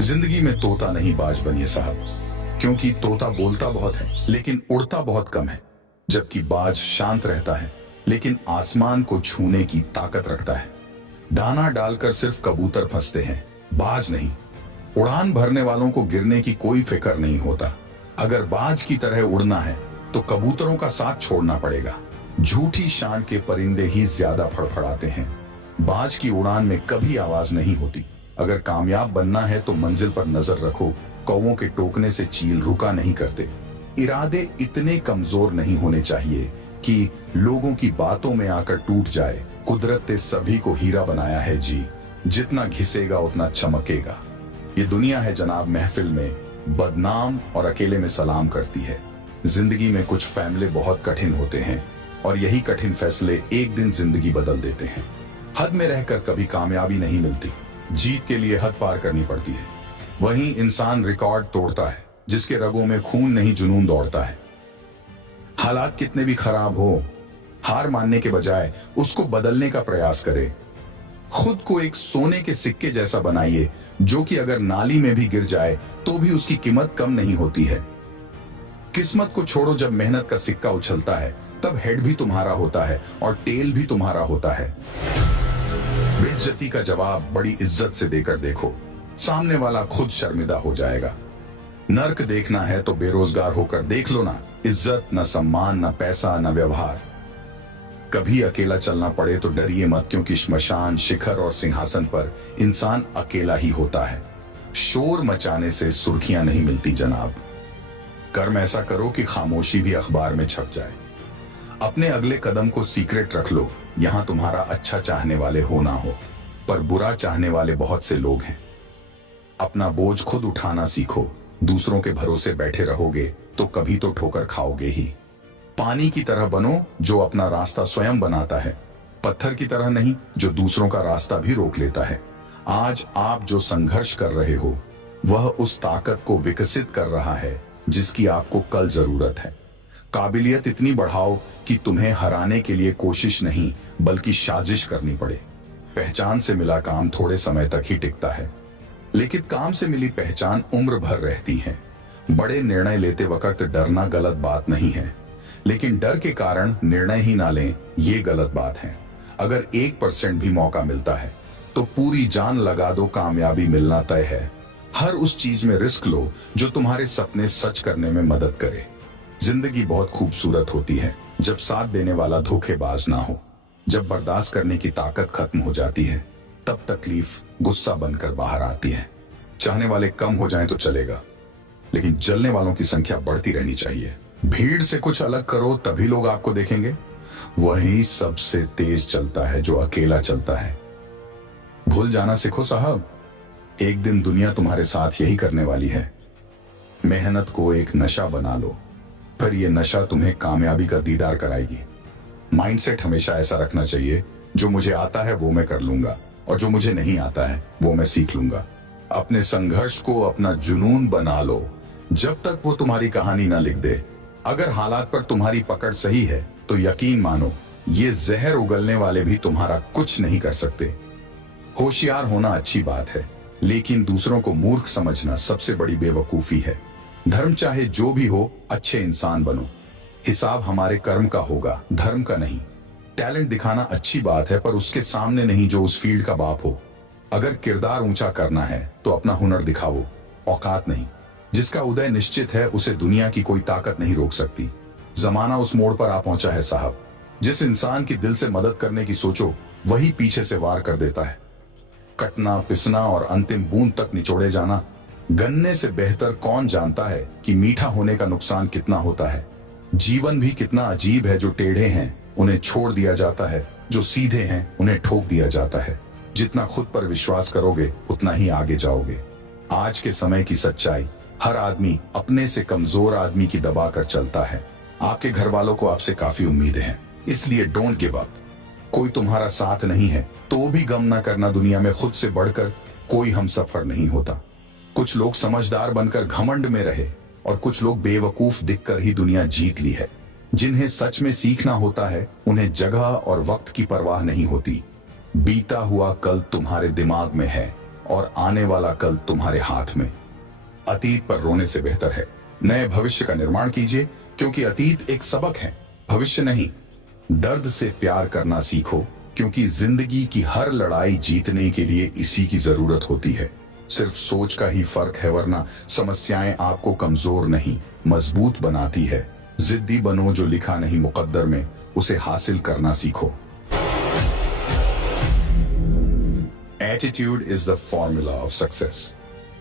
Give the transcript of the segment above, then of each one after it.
जिंदगी में तोता नहीं बाज बनिए साहब, क्योंकि तोता बोलता बहुत है लेकिन उड़ता बहुत कम है, जबकि बाज शांत रहता है लेकिन आसमान को छूने की ताकत रखता है। दाना डालकर सिर्फ कबूतर फंसते हैं, बाज नहीं। उड़ान भरने वालों को गिरने की कोई फिक्र नहीं होता। अगर बाज की तरह उड़ना है तो कबूतरों का साथ छोड़ना पड़ेगा। झूठी शान के परिंदे ही ज्यादा फड़फड़ाते हैं, बाज की उड़ान में कभी आवाज नहीं होती। अगर कामयाब बनना है तो मंजिल पर नजर रखो, कौवों के टोकने से चील रुका नहीं करते। इरादे इतने कमजोर नहीं होने चाहिए कि लोगों की बातों में आकर टूट जाए। कुदरत ने सभी को हीरा बनाया है जी, जितना घिसेगा उतना चमकेगा। ये दुनिया है जनाब, महफिल में बदनाम और अकेले में सलाम करती है। जिंदगी में कुछ फैसले बहुत कठिन होते हैं और यही कठिन फैसले एक दिन जिंदगी बदल देते हैं। हद में रहकर कभी कामयाबी नहीं मिलती, जीत के लिए हद पार करनी पड़ती है। वहीं इंसान रिकॉर्ड तोड़ता है जिसके रगों में खून नहीं जुनून दौड़ता है। हालात कितने भी खराब हो, हार मानने के बजाय उसको बदलने का प्रयास करें। खुद को एक सोने के सिक्के जैसा बनाइए, जो कि अगर नाली में भी गिर जाए तो भी उसकी कीमत कम नहीं होती है। किस्मत को छोड़ो, जब मेहनत का सिक्का उछलता है तब हेड भी तुम्हारा होता है और टेल भी तुम्हारा होता है। बेइज्जती का जवाब बड़ी इज्जत से देकर देखो, सामने वाला खुद शर्मिंदा हो जाएगा। नर्क देखना है तो बेरोजगार होकर देख लो ना, इज्जत न सम्मान न पैसा न व्यवहार। कभी अकेला चलना पड़े तो डरिए मत, क्योंकि श्मशान, शिखर और सिंहासन पर इंसान अकेला ही होता है। शोर मचाने से सुर्खियां नहीं मिलती जनाब। कर्म ऐसा करो कि खामोशी भी अखबार में छप जाए। अपने अगले कदम को सीक्रेट रख लो। यहां तुम्हारा अच्छा चाहने वाले हो ना हो, पर बुरा चाहने वाले बहुत से लोग हैं। अपना बोझ खुद उठाना सीखो। दूसरों के भरोसे बैठे रहोगे तो कभी तो ठोकर खाओगे ही। पानी की तरह बनो जो अपना रास्ता स्वयं बनाता है, पत्थर की तरह नहीं जो दूसरों का रास्ता भी रोक लेता है। आज आप जो संघर्ष कर रहे हो वह उस ताकत को विकसित कर रहा है जिसकी आपको कल जरूरत है। काबिलियत इतनी बढ़ाओ कि तुम्हें हराने के लिए कोशिश नहीं बल्कि साजिश करनी पड़े। पहचान से मिला काम थोड़े समय तक ही टिकता है, लेकिन काम से मिली पहचान उम्र भर रहती है। बड़े निर्णय लेते वक्त डरना गलत बात नहीं है, लेकिन डर के कारण निर्णय ही ना लें ये गलत बात है। अगर 1% भी मौका मिलता है तो पूरी जान लगा दो, कामयाबी मिलना तय है। हर उस चीज में रिस्क लो जो तुम्हारे सपने सच करने में मदद करे। जिंदगी बहुत खूबसूरत होती है जब साथ देने वाला धोखेबाज ना हो। जब बर्दाश्त करने की ताकत खत्म हो जाती है तब तकलीफ गुस्सा बनकर बाहर आती है। चाहने वाले कम हो जाएं तो चलेगा, लेकिन जलने वालों की संख्या बढ़ती रहनी चाहिए। भीड़ से कुछ अलग करो तभी लोग आपको देखेंगे। वही सबसे तेज चलता है जो अकेला चलता है। भूल जाना सीखो साहब, एक दिन दुनिया तुम्हारे साथ यही करने वाली है। मेहनत को एक नशा बना लो, फिर यह नशा तुम्हें कामयाबी का दीदार कराएगी। माइंडसेट हमेशा ऐसा रखना चाहिए, जो मुझे आता है वो मैं कर लूंगा और जो मुझे नहीं आता है वो मैं सीख लूंगा। अपने संघर्ष को अपना जुनून बना लो जब तक वो तुम्हारी कहानी ना लिख दे। अगर हालात पर तुम्हारी पकड़ सही है तो यकीन मानो ये जहर उगलने वाले भी तुम्हारा कुछ नहीं कर सकते। होशियार होना अच्छी बात है, लेकिन दूसरों को मूर्ख समझना सबसे बड़ी बेवकूफी है। धर्म चाहे जो भी हो, अच्छे इंसान बनो। हिसाब हमारे कर्म का होगा, धर्म का नहीं। टैलेंट दिखाना अच्छी बात है, पर उसके सामने नहीं जो उस फील्ड का बाप हो। अगर किरदार ऊंचा करना है तो अपना हुनर दिखाओ, औकात नहीं। जिसका उदय निश्चित है उसे दुनिया की कोई ताकत नहीं रोक सकती। जमाना उस मोड़ पर आ पहुंचा है साहब, जिस इंसान की दिल से मदद करने की सोचो वही पीछे से वार कर देता है। कटना, पिसना और अंतिम बूंद तक निचोड़े जाना। गन्ने से बेहतर कौन जानता है कि मीठा होने का नुकसान कितना होता है। जीवन भी कितना अजीब है, जो टेढ़े हैं उन्हें छोड़ दिया जाता है, जो सीधे हैं उन्हें ठोक दिया जाता है। जितना खुद पर विश्वास करोगे उतना ही आगे जाओगे। आज के समय की सच्चाई, हर आदमी अपने से कमजोर आदमी की दबा कर चलता है। आपके घर वालों को आपसे काफी उम्मीदें हैं, इसलिए डोंट गिव अप। कोई तुम्हारा साथ नहीं है तो भी गम ना करना, दुनिया में खुद से बढ़कर कोई हमसफर नहीं होता। कुछ लोग समझदार बनकर घमंड में रहे और कुछ लोग बेवकूफ दिखकर ही दुनिया जीत ली है। जिन्हें सच में सीखना होता है उन्हें जगह और वक्त की परवाह नहीं होती। बीता हुआ कल तुम्हारे दिमाग में है और आने वाला कल तुम्हारे हाथ में। अतीत पर रोने से बेहतर है नए भविष्य का निर्माण कीजिए, क्योंकि अतीत एक सबक है, भविष्य नहीं। दर्द से प्यार करना सीखो, क्योंकि जिंदगी की हर लड़ाई जीतने के लिए इसी की जरूरत होती है। सिर्फ सोच का ही फर्क है, वरना समस्याएं आपको कमजोर नहीं मजबूत बनाती है। जिद्दी बनो, जो लिखा नहीं मुकद्दर में उसे हासिल करना सीखो। Attitude is the formula of success.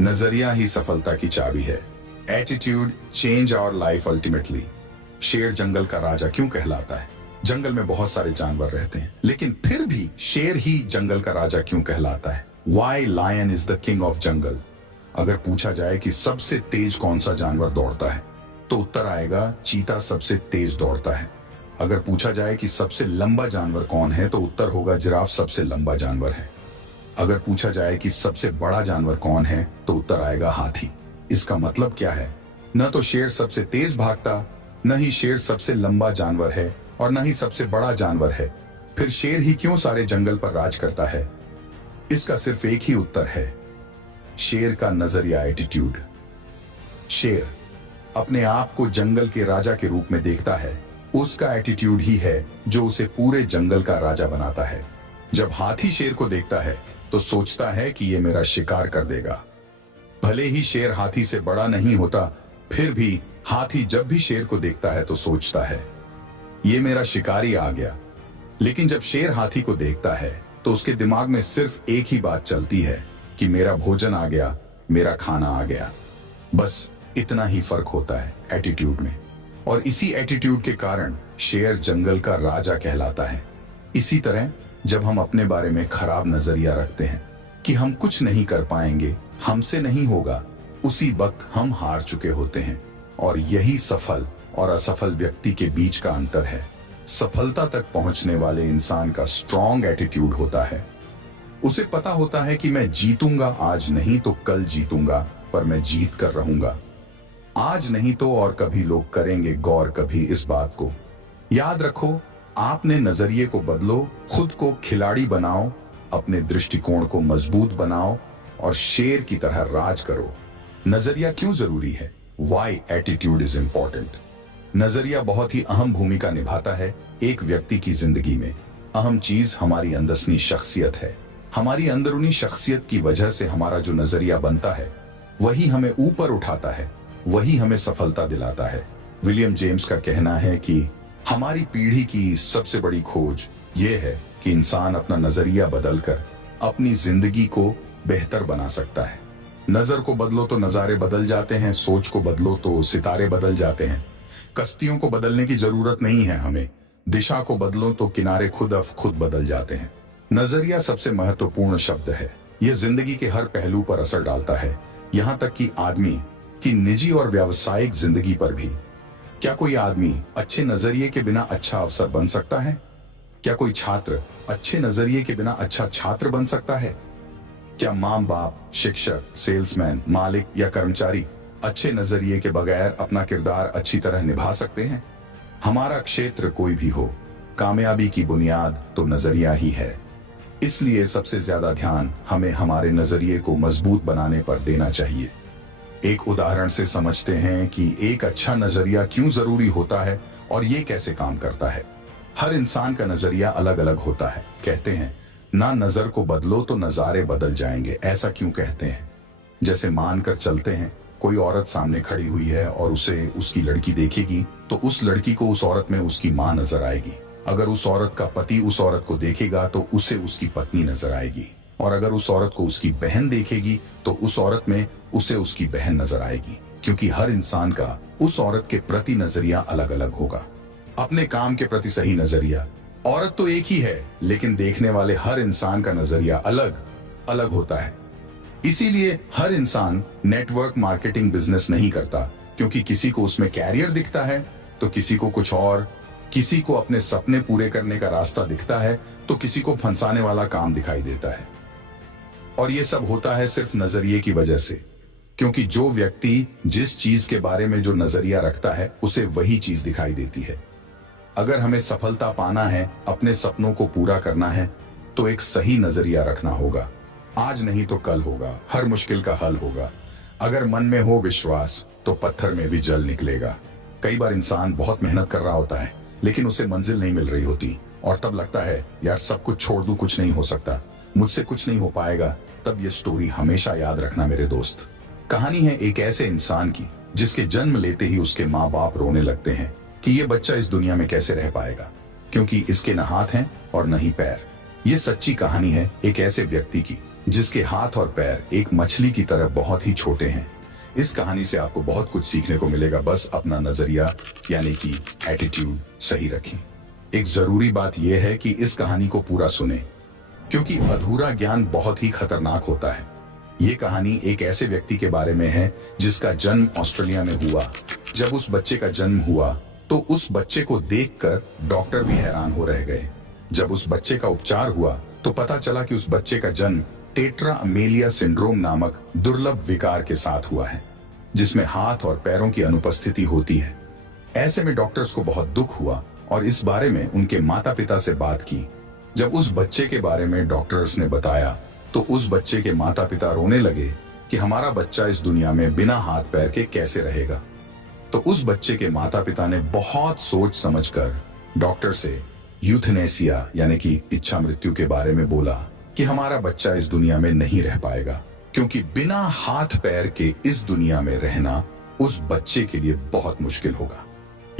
नजरिया ही सफलता की चाबी है। Attitude change our life ultimately. शेर जंगल का राजा क्यों कहलाता है? जंगल में बहुत सारे जानवर रहते हैं, लेकिन फिर भी शेर ही जंगल का राजा क्यों कहलाता है? Why lion is the king of jungle? अगर पूछा जाए कि सबसे तेज कौन सा जानवर दौड़ता है, तो उत्तर आएगा चीता सबसे तेज दौड़ता है। अगर पूछा जाए कि सबसे लंबा जानवर कौन है, तो उत्तर होगा जिराफ सबसे लंबा जानवर है। अगर पूछा जाए कि सबसे बड़ा जानवर कौन है, तो उत्तर आएगा हाथी। इसका मतलब क्या है? न तो शेर सबसे तेज भागता, न ही शेर सबसे लंबा जानवर है, और न ही सबसे बड़ा जानवर है। फिर शेर ही क्यों सारे जंगल पर राज करता है? इसका सिर्फ एक ही उत्तर है, शेर का नजरिया, एटीट्यूड। शेर अपने आप को जंगल के राजा के रूप में देखता है। उसका एटीट्यूड ही है जो उसे पूरे जंगल का राजा बनाता है। जब हाथी शेर को देखता है तो सोचता है कि ये मेरा शिकार कर देगा। भले ही शेर हाथी से बड़ा नहीं होता, फिर भी हाथी जब भी शेर को देखता है तो सोचता है ये मेरा शिकारी आ गया। लेकिन जब शेर हाथी को देखता है तो उसके दिमाग में सिर्फ एक ही बात चलती है कि मेरा भोजन आ गया, मेरा खाना आ गया। बस इतना ही फर्क होता है एटीट्यूड में। और इसी एटीट्यूड के कारण शेर जंगल का राजा कहलाता है। इसी तरह जब हम अपने बारे में खराब नजरिया रखते हैं कि हम कुछ नहीं कर पाएंगे, हमसे नहीं होगा, उसी वक्त हम हार चुके होते हैं। और यही सफल और असफल व्यक्ति के बीच का अंतर है। सफलता तक पहुंचने वाले इंसान का स्ट्रॉन्ग एटीट्यूड होता है। उसे पता होता है कि मैं जीतूंगा, आज नहीं तो कल जीतूंगा, पर मैं जीत कर रहूंगा। आज नहीं तो और कभी लोग करेंगे गौर कभी इस बात को। याद रखो, आपने नजरिए को बदलो, खुद को खिलाड़ी बनाओ, अपने दृष्टिकोण को मजबूत बनाओ और शेर की तरह राज करो। नजरिया क्यों जरूरी है? Why attitude is important? नजरिया बहुत ही अहम भूमिका निभाता है एक व्यक्ति की जिंदगी में। अहम चीज हमारी अंदरूनी शख्सियत है। हमारी अंदरूनी शख्सियत की वजह से हमारा जो नजरिया बनता है, वही हमें ऊपर उठाता है, वही हमें सफलता दिलाता है। विलियम जेम्स का कहना है कि हमारी पीढ़ी की सबसे बड़ी खोज ये है कि इंसान अपना नजरिया बदलकर अपनी जिंदगी को बेहतर बना सकता है। नजर को बदलो तो नजारे बदल जाते हैं, सोच को बदलो तो सितारे बदल जाते हैं। कश्तियों को बदलने की जरूरत नहीं है हमें, दिशा को बदलो तो किनारे खुद अफ खुद बदल जाते हैं। नजरिया सबसे महत्वपूर्ण शब्द है। यह जिंदगी के हर पहलू पर असर डालता है, यहाँ तक कि आदमी की निजी और व्यावसायिक जिंदगी पर भी। क्या कोई आदमी अच्छे नजरिए के बिना अच्छा अफसर बन सकता है? क्या कोई छात्र अच्छे नजरिए के बिना अच्छा छात्र बन सकता है? क्या माँ बाप, शिक्षक, सेल्समैन, मालिक या कर्मचारी अच्छे नजरिए के बगैर अपना किरदार अच्छी तरह निभा सकते हैं? हमारा क्षेत्र कोई भी हो, कामयाबी की बुनियाद तो नजरिया ही है। इसलिए सबसे ज्यादा ध्यान हमें हमारे नजरिए को मजबूत बनाने पर देना चाहिए। एक उदाहरण से समझते हैं कि एक अच्छा नजरिया क्यों जरूरी होता है और ये कैसे काम करता है। हर इंसान का नजरिया अलग अलग होता है। कहते हैं ना नजर को बदलो तो नजारे बदल जाएंगे। ऐसा क्यों कहते हैं? जैसे मानकर चलते हैं कोई औरत सामने खड़ी हुई है और उसे उसकी लड़की देखेगी तो उस लड़की को उस औरत में उसकी माँ नजर आएगी। अगर उस औरत का पति उस औरत को देखेगा तो उसे उसकी पत्नी नजर आएगी। और अगर उस औरत को उसकी बहन देखेगी तो उस औरत में उसे उसकी बहन नजर आएगी। क्योंकि हर इंसान का उस औरत के प्रति नजरिया अलग अलग होगा। अपने काम के प्रति सही नजरिया। औरत तो एक ही है, लेकिन देखने वाले हर इंसान का नजरिया अलग अलग होता है। इसीलिए हर इंसान नेटवर्क मार्केटिंग बिजनेस नहीं करता, क्योंकि किसी को उसमें कैरियर दिखता है तो किसी को कुछ और, किसी को अपने सपने पूरे करने का रास्ता दिखता है तो किसी को फंसाने वाला काम दिखाई देता है। और ये सब होता है सिर्फ नजरिए की वजह से, क्योंकि जो व्यक्ति जिस चीज के बारे में जो नजरिया रखता है उसे वही चीज दिखाई देती है। अगर हमें सफलता पाना है, अपने सपनों को पूरा करना है, तो एक सही नजरिया रखना होगा। आज नहीं तो कल होगा, हर मुश्किल का हल होगा। अगर मन में हो विश्वास तो पत्थर में भी जल निकलेगा। कई बार इंसान बहुत मेहनत कर रहा होता है लेकिन उसे मंजिल नहीं मिल रही होती और तब लगता है यार सब कुछ छोड़ दूं, कुछ नहीं हो सकता, मुझसे कुछ नहीं हो पाएगा। तब ये स्टोरी हमेशा याद रखना मेरे दोस्त। कहानी है एक ऐसे इंसान की जिसके जन्म लेते ही उसके माँ बाप रोने लगते हैं कि ये बच्चा इस दुनिया में कैसे रह पाएगा, क्योंकि इसके न हाथ हैं और न ही पैर। ये सच्ची कहानी है एक ऐसे व्यक्ति की जिसके हाथ और पैर एक मछली की तरह बहुत ही छोटे हैं। इस कहानी से आपको बहुत कुछ सीखने को मिलेगा, बस अपना नजरिया यानी कि एटीट्यूड सही रखें। एक जरूरी बात यह है कि इस कहानी को पूरा सुने, क्योंकि अधूरा ज्ञान बहुत ही खतरनाक होता है। ये कहानी एक ऐसे व्यक्ति के बारे में है जिसका जन्म ऑस्ट्रेलिया में हुआ। जब उस बच्चे का जन्म हुआ तो उस बच्चे को देखकर डॉक्टर भी हैरान हो रह गए। जब उस बच्चे का उपचार हुआ तो पता चला कि उस बच्चे का जन्म टेट्रा अमेलिया सिंड्रोम नामक दुर्लभ विकार के साथ हुआ है, जिसमें हाथ और पैरों की अनुपस्थिति होती है। ऐसे में डॉक्टर्स को बहुत दुख हुआ और इस बारे में उनके माता पिता से बात की। जब उस बच्चे के बारे में डॉक्टर्स ने बताया तो उस बच्चे के माता पिता रोने लगे कि हमारा बच्चा इस दुनिया में बिना हाथ पैर के कैसे रहेगा। तो उस बच्चे के माता पिता ने बहुत सोच समझकर डॉक्टर से यूथनेसिया यानी कि इच्छा मृत्यु के बारे में बोला कि हमारा बच्चा इस दुनिया में नहीं रह पाएगा, क्योंकि बिना हाथ पैर के इस दुनिया में रहना उस बच्चे के लिए बहुत मुश्किल होगा।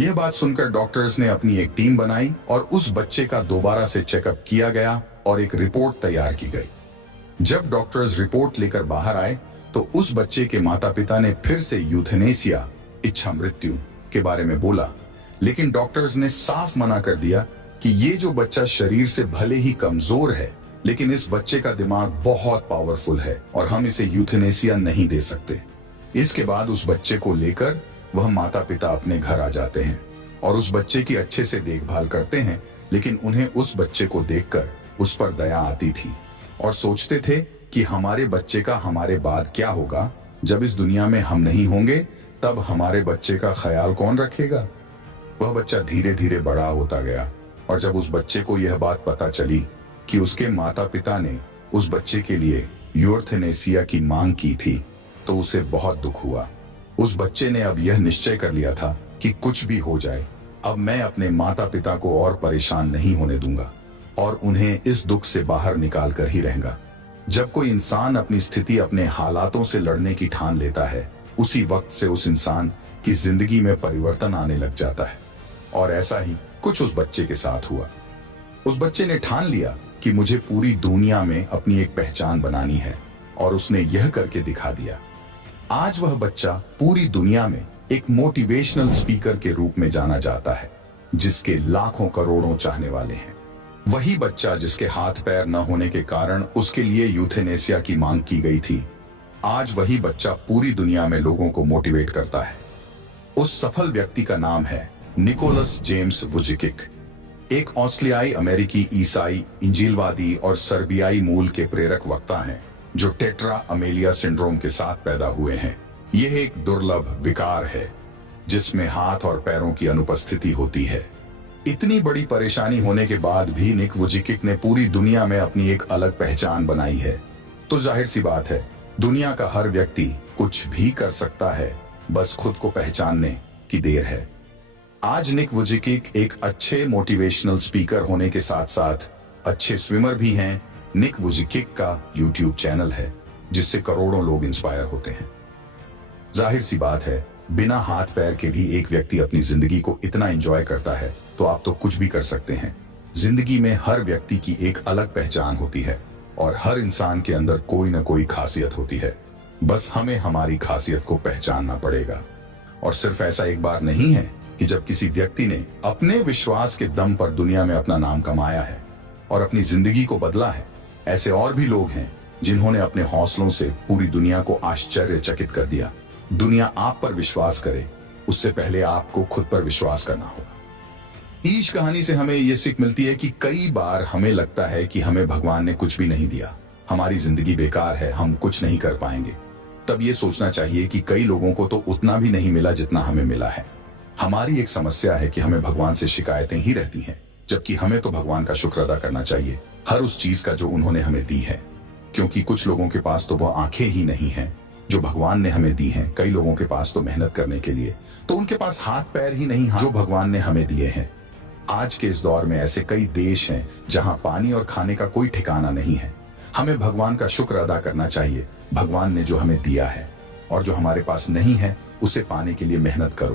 यह बात सुनकर डॉक्टर्स ने अपनी एक टीम बनाई और उस बच्चे का दोबारा से चेकअप किया गया और एक रिपोर्ट तैयार की गई। जब डॉक्टर्स रिपोर्ट लेकर बाहर आए तो उस बच्चे के माता पिता ने फिर से यूथनेसिया इच्छा मृत्यु के बारे में बोला, लेकिन डॉक्टर्स ने साफ मना कर दिया कि ये जो बच्चा शरीर से भले ही कमजोर है लेकिन इस बच्चे का दिमाग बहुत पावरफुल है और हम इसे यूथनेसिया नहीं दे सकते। इसके बाद उस बच्चे को लेकर वह माता पिता अपने घर आ जाते हैं और उस बच्चे की अच्छे से देखभाल करते हैं, लेकिन उन्हें उस बच्चे को देखकर उस पर दया आती थी और सोचते थे कि हमारे बच्चे का हमारे बाद क्या होगा, जब इस दुनिया में हम नहीं होंगे तब हमारे बच्चे का ख्याल कौन रखेगा। वह बच्चा धीरे धीरे बड़ा होता गया और जब उस बच्चे को यह बात पता चली कि उसके माता पिता ने उस बच्चे के लिए यूथनेसिया की मांग की थी तो उसे बहुत दुख हुआ। उस बच्चे ने अब यह निश्चय कर लिया था कि कुछ भी हो जाए, अब मैं अपने माता पिता को और परेशान नहीं होने दूंगा और उन्हें इस दुख से बाहर निकाल कर ही रहेगा। जब कोई इंसान अपनी स्थिति अपने हालातों से लड़ने की ठान लेता है, उसी वक्त से उस इंसान की जिंदगी में परिवर्तन आने लग जाता है। और ऐसा ही कुछ उस बच्चे के साथ हुआ। उस बच्चे ने ठान लिया कि मुझे पूरी दुनिया में अपनी एक पहचान बनानी है और उसने यह करके दिखा दिया। आज वह बच्चा पूरी दुनिया में एक मोटिवेशनल स्पीकर के रूप में जाना जाता है, जिसके लाखों करोड़ों चाहने वाले हैं। वही बच्चा जिसके हाथ पैर न होने के कारण उसके लिए यूथनेसिया की मांग की गई थी, आज वही बच्चा पूरी दुनिया में लोगों को मोटिवेट करता है। उस सफल व्यक्ति का नाम है निकोलस जेम्स वुजिकिक। एक ऑस्ट्रेलियाई अमेरिकी ईसाई इंजीलवादी और सर्बियाई मूल के प्रेरक वक्ता हैं जो टेट्रा अमेलिया सिंड्रोम के साथ पैदा हुए हैं। यह एक दुर्लभ विकार है जिसमें हाथ और पैरों की अनुपस्थिति होती है। इतनी बड़ी परेशानी होने के बाद भी निक वुजिकिक ने पूरी दुनिया में अपनी एक अलग पहचान बनाई है। तो जाहिर सी बात है, दुनिया का हर व्यक्ति कुछ भी कर सकता है, बस खुद को पहचानने की देर है। आज निक वुजिकिक एक अच्छे मोटिवेशनल स्पीकर होने के साथ साथ अच्छे स्विमर भी हैं। निक वुजिकिक का YouTube चैनल है जिससे करोड़ों लोग इंस्पायर होते हैं। जाहिर सी बात है, बिना हाथ पैर के भी एक व्यक्ति अपनी जिंदगी को इतना एंजॉय करता है तो आप तो कुछ भी कर सकते हैं। जिंदगी में हर व्यक्ति की एक अलग पहचान होती है और हर इंसान के अंदर कोई ना कोई खासियत होती है। बस हमें हमारी खासियत को पहचानना पड़ेगा। और सिर्फ ऐसा एक बार नहीं है कि जब किसी व्यक्ति ने अपने विश्वास के दम पर दुनिया में अपना नाम कमाया है और अपनी जिंदगी को बदला है। ऐसे और भी लोग हैं जिन्होंने अपने हौसलों से पूरी दुनिया को आश्चर्यचकित कर दिया। दुनिया आप पर विश्वास करे उससे पहले आपको खुद पर विश्वास करना होगा। ईश कहानी से हमें यह सीख मिलती है कि कई बार हमें लगता है कि हमें भगवान ने कुछ भी नहीं दिया, हमारी जिंदगी बेकार है, हम कुछ नहीं कर पाएंगे। तब ये सोचना चाहिए कि कई लोगों को तो उतना भी नहीं मिला जितना हमें मिला है। हमारी एक समस्या है कि हमें भगवान से शिकायतें ही रहती हैं, जबकि हमें तो भगवान का शुक्र अदा करना चाहिए हर उस चीज का जो उन्होंने हमें दी है। क्योंकि कुछ लोगों के पास तो वो आंखें ही नहीं हैं जो भगवान ने हमें दी हैं। कई लोगों के पास तो मेहनत करने के लिए तो उनके पास हाथ पैर ही नहीं जो भगवान ने हमें दिए हैं। आज के इस दौर में ऐसे कई देश हैं जहां पानी और खाने का कोई ठिकाना नहीं है। हमें भगवान का शुक्र अदा करना चाहिए, भगवान ने जो हमें दिया है, और जो हमारे पास नहीं है उसे पाने के लिए मेहनत करो।